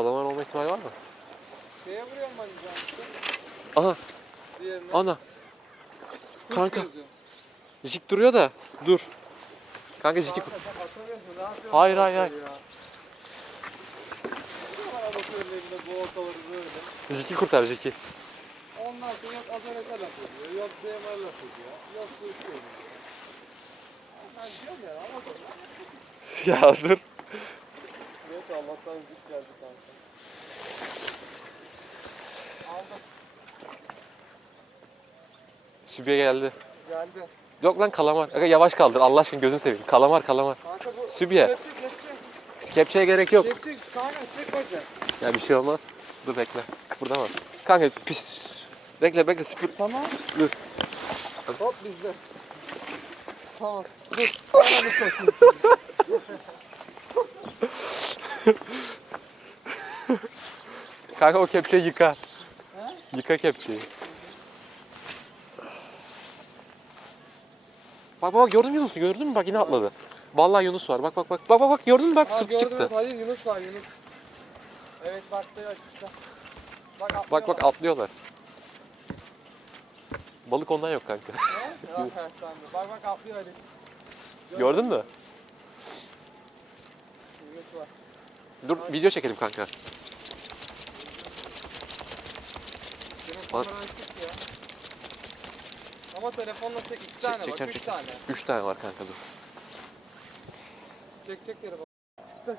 Kalamar olma ihtimali var mı? Şeye vuruyorum ben. Aha Diğerine. ana. Kuş kanka. gözü. Jik duruyor da dur. Kanka jiki Kanka sen atamıyorsun. Ne yapıyorsun? Hayır, bu hayır, ortayı ya? Bana bakıyorum elimde bu ortaları böyle. jiki kurtar jiki. Ondan sonra yok azalete laf ediyor, yok DMR laf ediyor, yok su söylüyor. Ben diyorum ya ama ya dur. Sübye geldi. Geldi. Yok lan kalamar. Aga yavaş kaldır Allah aşkına gözünü seveyim. Kalamar kalamar. Kanka bu Sübye. kepçe kepçe. Kepçeye gerek yok. Kepçe kanka çek hoca. Ya bir şey olmaz. Dur bekle. Kıpırdama. Kanka pis. Bekle bekle süpür. Tamam. Dur. Hop bizde. Tamam. Dur. Kanka o kepçeyi yıka. He? Yıka kepçeyi. Bak bak gördün mü Yunus'u gördün mü bak yine atladı. Vallahi Yunus var bak bak bak. Bak bak bak gördün mü bak Ha, sırt gördüm, çıktı. Hayır Yunus var Yunus. Evet baktı açıkta. Bak Bak bak atlıyorlar. Balık ondan yok kanka. De. Bak bak atlıyor Ali. Gördün mü? Yunus var. Dur video çekelim kanka. Bak. Ama telefonla çek iki Çek, tane çekeceğim, bak, üç çekeceğim. tane. Üç tane var kanka dur. Çek çek telefonu. Çıktı.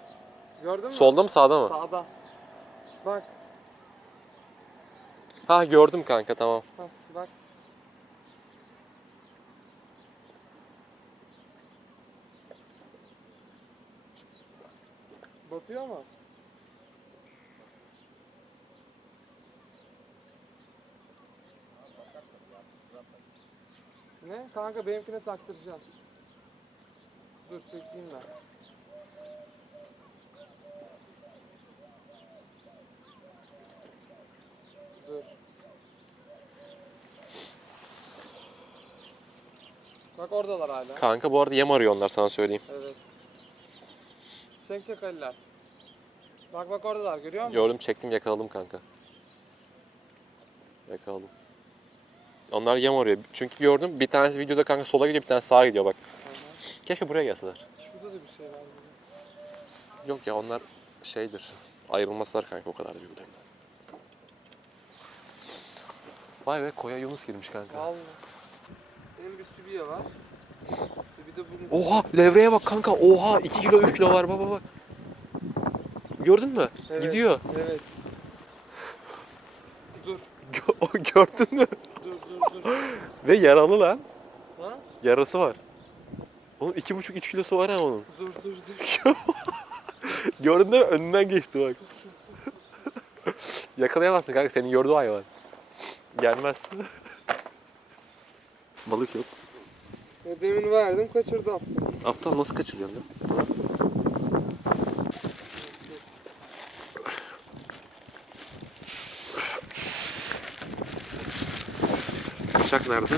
Gördün mü? Solda mı sağda mı? Sağda. Bak. Ha gördüm kanka tamam. Hah, bak. Batıyor mu? Ne? Kanka benimkine taktıracağım. Dur çekeyim ben. Dur. Bak oradalar hala. Kanka bu arada yem arıyor onlar sana söyleyeyim. Evet. Çek çek eller. Bak bak oradalar görüyor musun? Gördüm çektim yakaladım kanka. Yakaladım. Onlar yem arıyor. Çünkü gördüm bir tanesi videoda kanka sola gidiyor bir tanesi sağa gidiyor bak. Aha. Keşke buraya gelseler. Şurada da bir şey var. gibi. Yok ya onlar şeydir. Ayrılmasınlar kanka o kadar değil. Vay be koya Yunus girmiş kanka. Vallahi. Benim bir sübiye var. Bir de bunun. Oha levreye bak kanka oha 2 kilo 3 kilo var baba bak. Gördün mü? Evet, Gidiyor. Evet. Dur. Gördün mü? Ve yaralı lan. ha? Yarası var. Oğlum 2,5-3 kilosu var ha onun. Dur dur dur. Gördün değil mi? Önünden geçti bak. Yakalayamazsın kanka senin gördüğü hayvan. Gelmez. Balık yok. Ya demin verdim kaçırdı aptal. Aptal nasıl kaçırıyorsun lan? Bıçak nerede?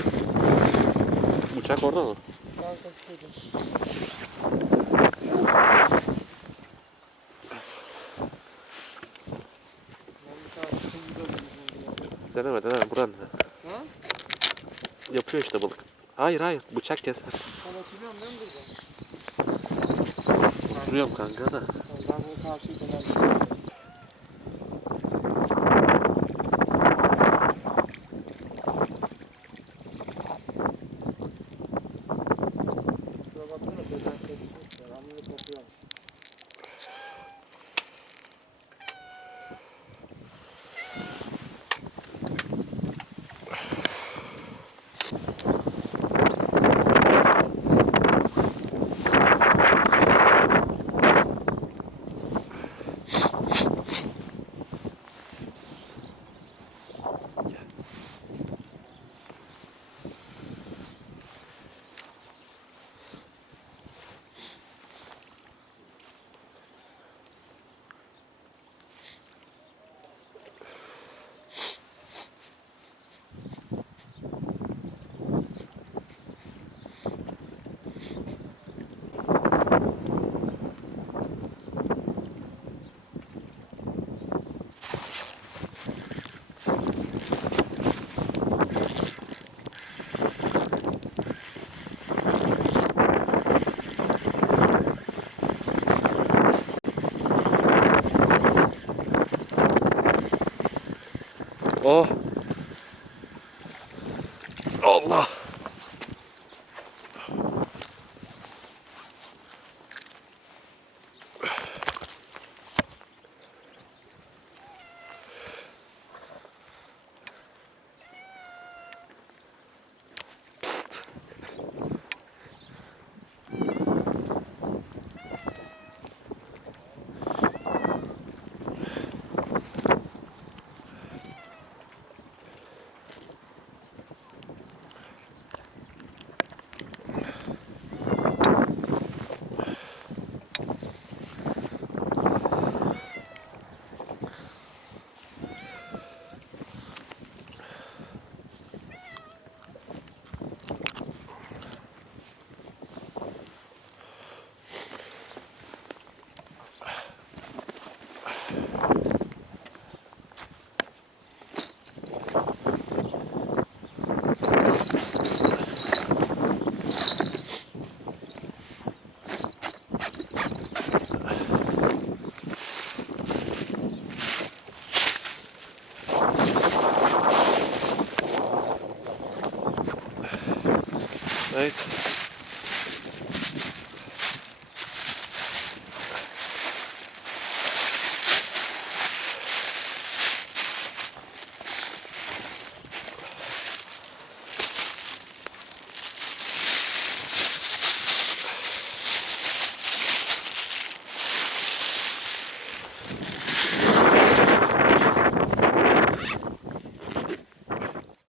Bıçak orada mı? Ben. Deneme deneme buran? Ha? Yapıyor işte balık. Hayır hayır bıçak keser. Sen oturuyorsun değil mi burada? Duruyorum kanka da. Ben bunu karşıya dönerim.